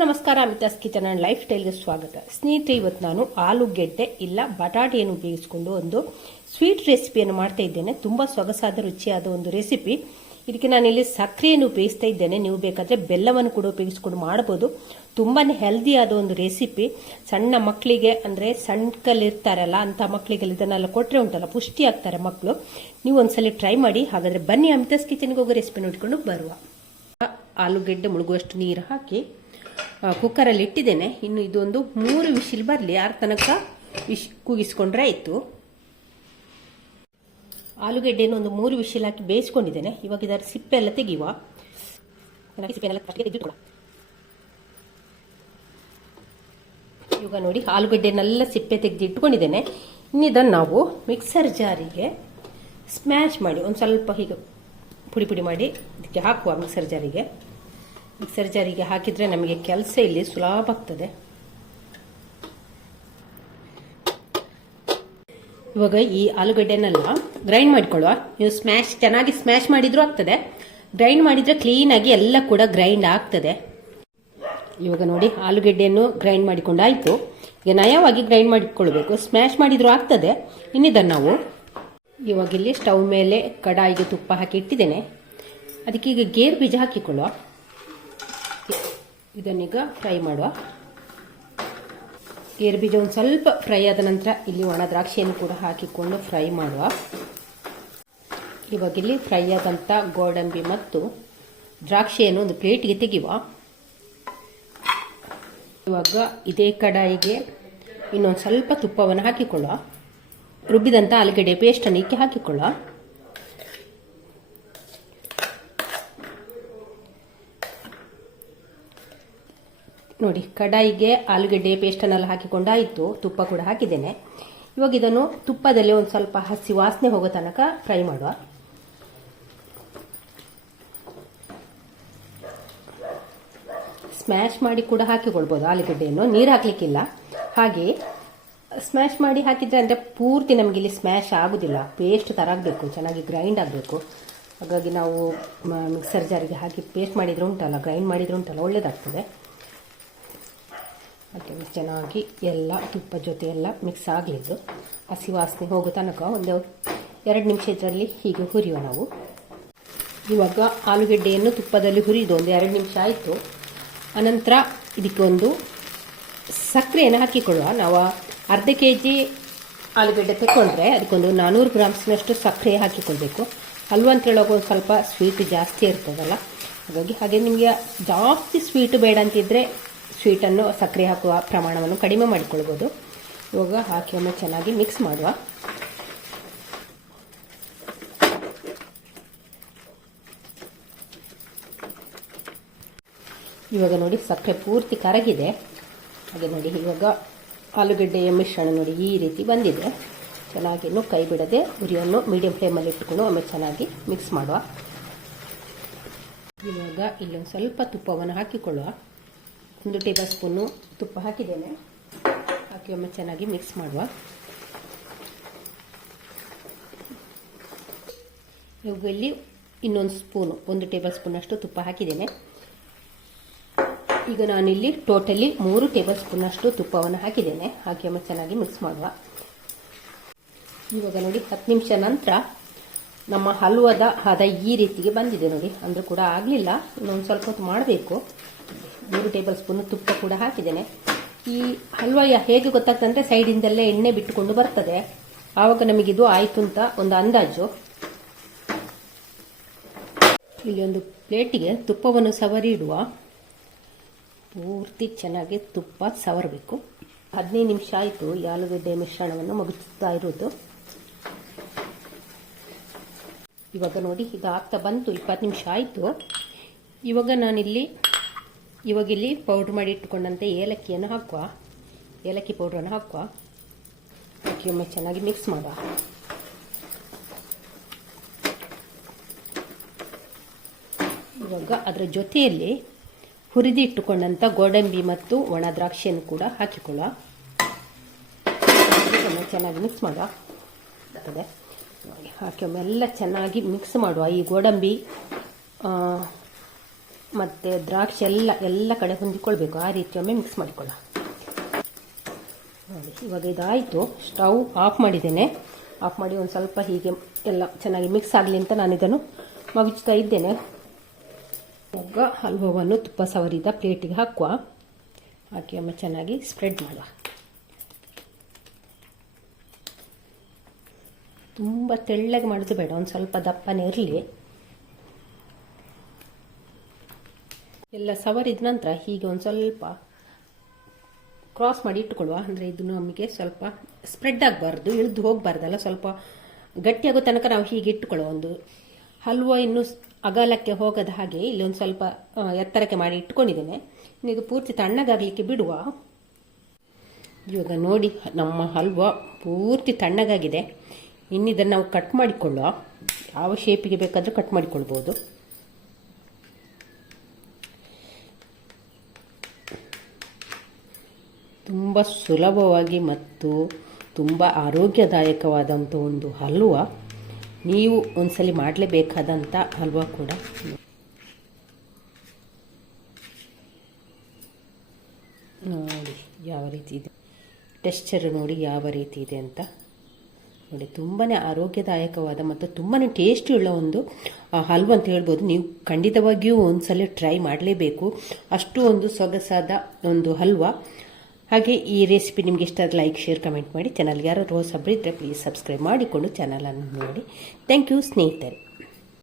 ನಮಸ್ಕಾರ. Amitha's kitchen and life ಸ್ಟೈಲ್ಗೆ ಸ್ವಾಗತ. ಸ್ನೇಹಿತರೆ, ಇವತ್ತು ನಾನು ಆಲೂಗೆಡ್ಡೆ ಇಲ್ಲ ಬಟಾಟೆಯನ್ನು ಉಪಯೋಗಿಸಿಕೊಂಡು ಒಂದು ಸ್ವೀಟ್ ರೆಸಿಪಿಯನ್ನು ಮಾಡ್ತಾ ಇದ್ದೇನೆ. ತುಂಬಾ ಸೊಗಸಾದ ರುಚಿಯಾದ ಒಂದು ರೆಸಿಪಿ. ಇದಕ್ಕೆ ನಾನಿಲ್ಲಿ ಸಕ್ಕರೆಯನ್ನು ಉಪಯೋಗಿಸ್ತಾ ಇದ್ದೇನೆ. ನೀವು ಬೇಕಾದ್ರೆ ಬೆಲ್ಲವನ್ನು ಕೂಡ ಉಪಯೋಗಿಸಿಕೊಂಡು ಮಾಡಬಹುದು. ತುಂಬಾನೇ ಹೆಲ್ದಿ ಆದ ಒಂದು ರೆಸಿಪಿ. ಸಣ್ಣ ಮಕ್ಕಳಿಗೆ ಅಂದ್ರೆ ಸಣ್ಣಕಲ್ಲಿರ್ತಾರಲ್ಲ ಅಂತ ಮಕ್ಕಳಿಗೆ ಇದನ್ನೆಲ್ಲ ಕೊಟ್ರೆ ಉಂಟಲ್ಲ ಪುಷ್ಟಿ ಆಗ್ತಾರೆ ಮಕ್ಕಳು. ನೀವು ಒಂದ್ಸಲ ಟ್ರೈ ಮಾಡಿ. ಹಾಗಾದ್ರೆ ಬನ್ನಿ ಅಮಿತಾಸ್ ಕಿಚನ್ಗೆ ಹೋಗೋ ರೆಸಿಪಿ ನೋಡ್ಕೊಂಡು ಬರುವ. ಆಲೂಗೆಡ್ಡೆ ಮುಳುಗುವಷ್ಟು ನೀರು ಹಾಕಿ ಕುಕ್ಕರಲ್ಲಿ ಇಟ್ಟಿದ್ದೇನೆ. ಇನ್ನು ಇದೊಂದು 3 ವಿಶಿಲ್ ಬರಲಿ, ಆರ ತನಕ ಕೂಗಿಸ್ಕೊಂಡ್ರೆ ಆಯ್ತು. ಆಲೂಗೆಡ್ಡೆಯನ್ನು ಒಂದು 3 ವಿಶಿಲ್ ಹಾಕಿ ಬೇಯಿಸ್ಕೊಂಡಿದ್ದೇನೆ. ಇವಾಗ ಇದರ ಸಿಪ್ಪೆ ಎಲ್ಲ ತೆಗೆಯುವ. ಇವಾಗ ನೋಡಿ ಆಲೂಗೆಡ್ಡೆನೆಲ್ಲ ಸಿಪ್ಪೆ ತೆಗೆದು ಇಟ್ಕೊಂಡಿದ್ದೇನೆ. ಇನ್ನಿದನ್ನು ನಾವು ಮಿಕ್ಸರ್ ಜಾರಿಗೆ ಸ್ಮ್ಯಾಶ್ ಮಾಡಿ ಒಂದು ಸ್ವಲ್ಪ ಹೀಗೆ ಪುಡಿ ಪುಡಿ ಮಾಡಿ ಇದಕ್ಕೆ ಹಾಕುವ. ಮಿಕ್ಸರ್ ಜಾರಿಗೆ ಹಾಕಿದ್ರೆ ನಮಗೆ ಕೆಲಸ ಇಲ್ಲಿ ಸುಲಭ ಆಗ್ತದೆ. ಇವಾಗ ಈ ಆಲೂಗಡ್ಡೆನೆಲ್ಲ ಗ್ರೈಂಡ್ ಮಾಡಿಕೊಳ್ಳುವ. ನೀವು ಚೆನ್ನಾಗಿ ಸ್ಮ್ಯಾಶ್ ಮಾಡಿದ್ರೂ ಆಗ್ತದೆ, ಗ್ರೈಂಡ್ ಮಾಡಿದ್ರೆ ಕ್ಲೀನ್ ಆಗಿ ಎಲ್ಲ ಕೂಡ ಗ್ರೈಂಡ್ ಆಗ್ತದೆ. ಇವಾಗ ನೋಡಿ ಆಲೂಗೆಡ್ಡೆಯನ್ನು ಗ್ರೈಂಡ್ ಮಾಡಿಕೊಂಡಾಯ್ತು. ಈಗ ನಯವಾಗಿ ಗ್ರೈಂಡ್ ಮಾಡಿಕೊಳ್ಬೇಕು. ಸ್ಮ್ಯಾಶ್ ಮಾಡಿದ್ರೂ ಆಗ್ತದೆ. ಇನ್ನಿದನ್ನು ನಾವು ಇವಾಗ ಇಲ್ಲಿ ಸ್ಟವ್ ಮೇಲೆ ಕಡಾಯಿಗೆ ತುಪ್ಪ ಹಾಕಿ ಇಟ್ಟಿದ್ದೇನೆ. ಅದಕ್ಕೆ ಈಗ ಗೇರು ಬೀಜ ಹಾಕಿಕೊಳ್ಳುವ. ಇದನ್ನೀಗ ಫ್ರೈ ಮಾಡುವ. ಗೇರು ಬೀಜ ಒಂದು ಸ್ವಲ್ಪ ಫ್ರೈ ಆದ ನಂತರ ಇಲ್ಲಿ ಒಣ ದ್ರಾಕ್ಷಿಯನ್ನು ಕೂಡ ಹಾಕಿಕೊಂಡು ಫ್ರೈ ಮಾಡುವ. ಇವಾಗ ಇಲ್ಲಿ ಫ್ರೈ ಆದಂಥ ಗೋಡಂಬಿ ಮತ್ತು ದ್ರಾಕ್ಷಿಯನ್ನು ಒಂದು ಪ್ಲೇಟ್ಗೆ ತೆಗೆಯುವ. ಇವಾಗ ಇದೇ ಕಡಾಯಿಗೆ ಇನ್ನೊಂದು ಸ್ವಲ್ಪ ತುಪ್ಪವನ್ನು ಹಾಕಿಕೊಳ್ಳುವ. ರುಬ್ಬಿದಂಥ ಆಲೂಗಡ್ಡೆ ಪೇಸ್ಟನ್ನು ಇಕ್ಕಿ ಹಾಕಿಕೊಳ್ಳುವ. ನೋಡಿ ಕಡಾಯಿಗೆ ಆಲೂಗಡ್ಡೆ ಪೇಸ್ಟನ್ನೆಲ್ಲ ಹಾಕಿಕೊಂಡಾಯಿತು. ತುಪ್ಪ ಕೂಡ ಹಾಕಿದ್ದೇನೆ. ಇವಾಗ ಇದನ್ನು ತುಪ್ಪದಲ್ಲಿ ಒಂದು ಸ್ವಲ್ಪ ಹಸಿ ವಾಸನೆ ಹೋಗೋ ತನಕ ಫ್ರೈ ಮಾಡುವ. ಸ್ಮ್ಯಾಶ್ ಮಾಡಿ ಕೂಡ ಹಾಕಿಕೊಳ್ಬೋದು ಆಲೂಗಡ್ಡೆಯನ್ನು, ನೀರು ಹಾಕ್ಲಿಕ್ಕಿಲ್ಲ. ಹಾಗೆ ಸ್ಮ್ಯಾಶ್ ಮಾಡಿ ಹಾಕಿದ್ರೆ ಅಂದರೆ ಪೂರ್ತಿ ನಮಗೆ ಇಲ್ಲಿ ಸ್ಮ್ಯಾಶ್ ಆಗುದಿಲ್ಲ, ಪೇಸ್ಟ್ ತರ ಆಗಬೇಕು, ಚೆನ್ನಾಗಿ ಗ್ರೈಂಡ್ ಆಗಬೇಕು. ಹಾಗಾಗಿ ನಾವು ಮಿಕ್ಸರ್ ಜಾರಿಗೆ ಹಾಕಿ ಪೇಸ್ಟ್ ಮಾಡಿದ್ರೆ ಉಂಟಲ್ಲ, ಗ್ರೈಂಡ್ ಮಾಡಿದ್ರೆ ಉಂಟಲ್ಲ ಒಳ್ಳೇದಾಗ್ತದೆ. ಹಾಗೆ ಚೆನ್ನಾಗಿ ಎಲ್ಲ ತುಪ್ಪ ಜೊತೆ ಎಲ್ಲ ಮಿಕ್ಸ್ ಆಗಲಿದ್ದು ಹಸಿ ವಾಸನೆ ಹೋಗೋ ತನಕ ಒಂದು 2 ನಿಮಿಷ ಇದರಲ್ಲಿ ಹೀಗೆ ಹುರಿಯುವ ನಾವು. ಇವಾಗ ಆಲೂಗೆಡ್ಡೆಯನ್ನು ತುಪ್ಪದಲ್ಲಿ ಹುರಿದು ಒಂದು 2 ನಿಮಿಷ ಆಯಿತು. ಅನಂತರ ಇದಕ್ಕೆ ಒಂದು ಸಕ್ಕರೆಯನ್ನು ಹಾಕಿಕೊಳ್ಳುವ. ನಾವು ಅರ್ಧ kg ಆಲೂಗಡ್ಡೆ ತಗೊಂಡ್ರೆ ಅದಕ್ಕೊಂದು 400 ಗ್ರಾಮ್ಸ್ನಷ್ಟು ಸಕ್ಕರೆ ಹಾಕಿಕೊಳ್ಬೇಕು. ಹಲ್ವಾ ಅಂತ ಹೇಳುವಾಗ ಒಂದು ಸ್ವಲ್ಪ ಸ್ವೀಟ್ ಜಾಸ್ತಿ ಇರ್ತದಲ್ಲ, ಹಾಗೆ ನಿಮಗೆ ಜಾಸ್ತಿ ಸ್ವೀಟ್ ಬೇಡ ಅಂತಿದ್ರೆ ಸ್ವೀಟನ್ನು ಸಕ್ಕರೆ ಹಾಕುವ ಪ್ರಮಾಣವನ್ನು ಕಡಿಮೆ ಮಾಡಿಕೊಳ್ಬೋದು. ಇವಾಗ ಹಾಕಿ ಒಮ್ಮೆ ಚೆನ್ನಾಗಿ ಮಿಕ್ಸ್ ಮಾಡುವ. ಇವಾಗ ನೋಡಿ ಸಕ್ಕರೆ ಪೂರ್ತಿ ಕರಗಿದೆ. ಹಾಗೆ ನೋಡಿ ಇವಾಗ ಆಲೂಗಡ್ಡೆಯ ಮಿಶ್ರಣ ನೋಡಿ ಈ ರೀತಿ ಬಂದಿದೆ. ಚೆನ್ನಾಗಿ ಇನ್ನು ಕೈ ಬಿಡದೆ ಉರಿಯನ್ನು ಮೀಡಿಯಂ ಫ್ಲೇಮಲ್ಲಿ ಇಟ್ಟುಕೊಂಡು ಒಮ್ಮೆ ಚೆನ್ನಾಗಿ ಮಿಕ್ಸ್ ಮಾಡುವ. ಇವಾಗ ಇಲ್ಲೊಂದು ಸ್ವಲ್ಪ ತುಪ್ಪವನ್ನು ಹಾಕಿಕೊಳ್ಳುವ. 1 ಟೇಬಲ್ ಸ್ಪೂನು ತುಪ್ಪ ಹಾಕಿದ್ದೇನೆ. ಹಾಕಿ ಒಮ್ಮೆ ಚೆನ್ನಾಗಿ ಮಿಕ್ಸ್ ಮಾಡುವ. ಇವಾಗ ಇಲ್ಲಿ ಇನ್ನೊಂದು ಸ್ಪೂನು 1 ಟೇಬಲ್ ಸ್ಪೂನ್ ಅಷ್ಟು ತುಪ್ಪ ಹಾಕಿದ್ದೇನೆ. ಈಗ ನಾನಿಲ್ಲಿ ಟೋಟಲಿ 3 ಟೇಬಲ್ ಸ್ಪೂನ್ ಅಷ್ಟು ತುಪ್ಪವನ್ನು ಹಾಕಿದ್ದೇನೆ. ಹಾಕಿ ಒಮ್ಮೆ ಚೆನ್ನಾಗಿ ಮಿಕ್ಸ್ ಮಾಡುವ. ಇವಾಗ ನೋಡಿ 10 ನಿಮಿಷ ನಂತರ ನಮ್ಮ ಹಲ್ವಾದ ಹದ ಈ ರೀತಿಗೆ ಬಂದಿದೆ ನೋಡಿ. ಅಂದ್ರೂ ಕೂಡ ಆಗಲಿಲ್ಲ, ಇನ್ನೊಂದು ಸ್ವಲ್ಪ ಹೊತ್ತು ಮಾಡಬೇಕು. 3 ಟೇಬಲ್ ಸ್ಪೂನ್ ತುಪ್ಪ ಕೂಡ ಹಾಕಿದ್ದೇನೆ. ಈ ಹಲ್ವಾ ಹೇಗೆ ಗೊತ್ತಾಗ್ತಂದ್ರೆ ಸೈಡಿಂದಲ್ಲೇ ಎಣ್ಣೆ ಬಿಟ್ಟುಕೊಂಡು ಬರ್ತದೆ. ಆವಾಗ ನಮಗಿದು ಆಯ್ತು ಅಂತ ಒಂದು ಅಂದಾಜು. ಇಲ್ಲಿ ಒಂದು ಪ್ಲೇಟಿಗೆ ತುಪ್ಪವನ್ನು ಸವರಿ ಇಡುವ. ಪೂರ್ತಿ ಚೆನ್ನಾಗಿ ತುಪ್ಪ ಸವರಬೇಕು. 15 ನಿಮಿಷ ಆಯಿತು ಈ ಆಲೂಗಡ್ಡೆ ಮಿಶ್ರಣವನ್ನು ಮುಗಿಸ್ತಾ ಇರೋದು. ಇವಾಗ ನೋಡಿ ಇದು ಆಗ್ತಾ ಬಂತು, 20 ನಿಮಿಷ ಆಯಿತು. ಇವಾಗ ಇಲ್ಲಿ ಪೌಡ್ರ್ ಮಾಡಿ ಇಟ್ಟುಕೊಂಡಂತೆ ಏಲಕ್ಕಿಯನ್ನು ಹಾಕುವ. ಏಲಕ್ಕಿ ಪೌಡ್ರನ್ನು ಹಾಕುವ. ಹಾಕಿ ಒಮ್ಮೆ ಚೆನ್ನಾಗಿ ಮಿಕ್ಸ್ ಮಾಡುವ. ಇವಾಗ ಅದರ ಜೊತೆಯಲ್ಲಿ ಹುರಿದು ಇಟ್ಟುಕೊಂಡಂಥ ಗೋಡಂಬಿ ಮತ್ತು ಒಣ ದ್ರಾಕ್ಷಿಯನ್ನು ಕೂಡ ಹಾಕಿಕೊಳ್ಳುವ. ಚೆನ್ನಾಗಿ ಮಿಕ್ಸ್ ಮಾಡುವ. ಹಾಕಿ ಒಮ್ಮೆಲ್ಲ ಚೆನ್ನಾಗಿ ಮಿಕ್ಸ್ ಮಾಡುವ. ಈ ಗೋಡಂಬಿ ಮತ್ತು ದ್ರಾಕ್ಷಿ ಎಲ್ಲ ಕಡೆ ಹೊಂದಿಕೊಳ್ಬೇಕು. ಆ ರೀತಿ ಒಮ್ಮೆ ಮಿಕ್ಸ್ ಮಾಡಿಕೊಳ್ಳ. ನೋಡಿ, ಇವಾಗ ಇದಾಯಿತು. ಸ್ಟವ್ ಆಫ್ ಮಾಡಿದ್ದೇನೆ. ಆಫ್ ಮಾಡಿ ಒಂದು ಸ್ವಲ್ಪ ಹೀಗೆ ಎಲ್ಲ ಚೆನ್ನಾಗಿ ಮಿಕ್ಸ್ ಆಗಲಿ ಅಂತ ನಾನು ಇದನ್ನು ಮಗುಚ್ತಾ ಇದ್ದೇನೆ. ಈಗ ಹಲ್ವವನ್ನು ತುಪ್ಪ ಸವರಿದ ಪ್ಲೇಟಿಗೆ ಹಾಕುವ. ಹಾಕಿ ಒಮ್ಮೆ ಚೆನ್ನಾಗಿ ಸ್ಪ್ರೆಡ್ ಮಾಡುವ. ತುಂಬ ತೆಳ್ಳಗೆ ಮಾಡೋದು ಬೇಡ, ಒಂದು ಸ್ವಲ್ಪ ದಪ್ಪನೇ ಇರಲಿ. ಎಲ್ಲ ಸವರಿದ ನಂತರ ಹೀಗೆ ಒಂದು ಸ್ವಲ್ಪ ಕ್ರಾಸ್ ಮಾಡಿ ಇಟ್ಟುಕೊಳ್ಳುವ. ಅಂದರೆ ಇದು ನಮಗೆ ಸ್ವಲ್ಪ ಸ್ಪ್ರೆಡ್ ಆಗಬಾರ್ದು, ಇಳಿದು ಹೋಗಬಾರ್ದಲ್ಲ. ಸ್ವಲ್ಪ ಗಟ್ಟಿಯಾಗೋ ತನಕ ನಾವು ಹೀಗೆ ಇಟ್ಟುಕೊಳ್ಳುವ. ಒಂದು ಹಲ್ವ ಇನ್ನು ಅಗಲಕ್ಕೆ ಹೋಗದ ಹಾಗೆ ಇಲ್ಲಿ ಒಂದು ಸ್ವಲ್ಪ ಎತ್ತರಕ್ಕೆ ಮಾಡಿ ಇಟ್ಕೊಂಡಿದ್ದೇನೆ. ಇದು ಪೂರ್ತಿ ತಣ್ಣಗಾಗಲಿಕ್ಕೆ ಬಿಡುವ. ಇವಾಗ ನೋಡಿ, ನಮ್ಮ ಹಲ್ವ ಪೂರ್ತಿ ತಣ್ಣಗಾಗಿದೆ. ಇನ್ನಿದನ್ನು ನಾವು ಕಟ್ ಮಾಡಿಕೊಳ್ಳುವ. ಯಾವ ಶೇಪಿಗೆ ಬೇಕಾದರೂ ಕಟ್ ಮಾಡಿಕೊಳ್ಬೋದು. ತುಂಬ ಸುಲಭವಾಗಿ ಮತ್ತು ತುಂಬ ಆರೋಗ್ಯದಾಯಕವಾದಂಥ ಒಂದು ಹಲ್ವ. ನೀವು ಒಂದ್ಸಲಿ ಮಾಡಲೇಬೇಕಾದಂಥ ಹಲ್ವ ಕೂಡ. ನೋಡಿ ಯಾವ ರೀತಿ ಇದೆ, ಟೆಕ್ಸ್ಚರ್ ನೋಡಿ ಯಾವ ರೀತಿ ಇದೆ ಅಂತ. ನೋಡಿ, ತುಂಬಾ ಆರೋಗ್ಯದಾಯಕವಾದ ಮತ್ತು ತುಂಬಾ ಟೇಸ್ಟಿ ಉಳ್ಳ ಒಂದು ಹಲ್ವ ಅಂತ ಹೇಳ್ಬೋದು. ನೀವು ಖಂಡಿತವಾಗಿಯೂ ಒಂದ್ಸಲ ಟ್ರೈ ಮಾಡಲೇಬೇಕು. ಅಷ್ಟು ಒಂದು ಸೊಗಸಾದ ಒಂದು ಹಲ್ವ. ಹಾಗೆ ಈ ರೆಸಿಪಿ ನಿಮಗೆ ಇಷ್ಟ ಆದರೆ ಲೈಕ್, ಶೇರ್, ಕಮೆಂಟ್ ಮಾಡಿ. ಚಾನಲ್ಗೆ ಯಾರಾದರೂ ಹೊಸಬ್ರು ಇದ್ದರೆ ಪ್ಲೀಸ್ ಸಬ್ಸ್ಕ್ರೈಬ್ ಮಾಡಿಕೊಂಡು ಚಾನಲನ್ನು ನೋಡಿ. ಥ್ಯಾಂಕ್ ಯು ಸ್ನೇಹಿತರೆ.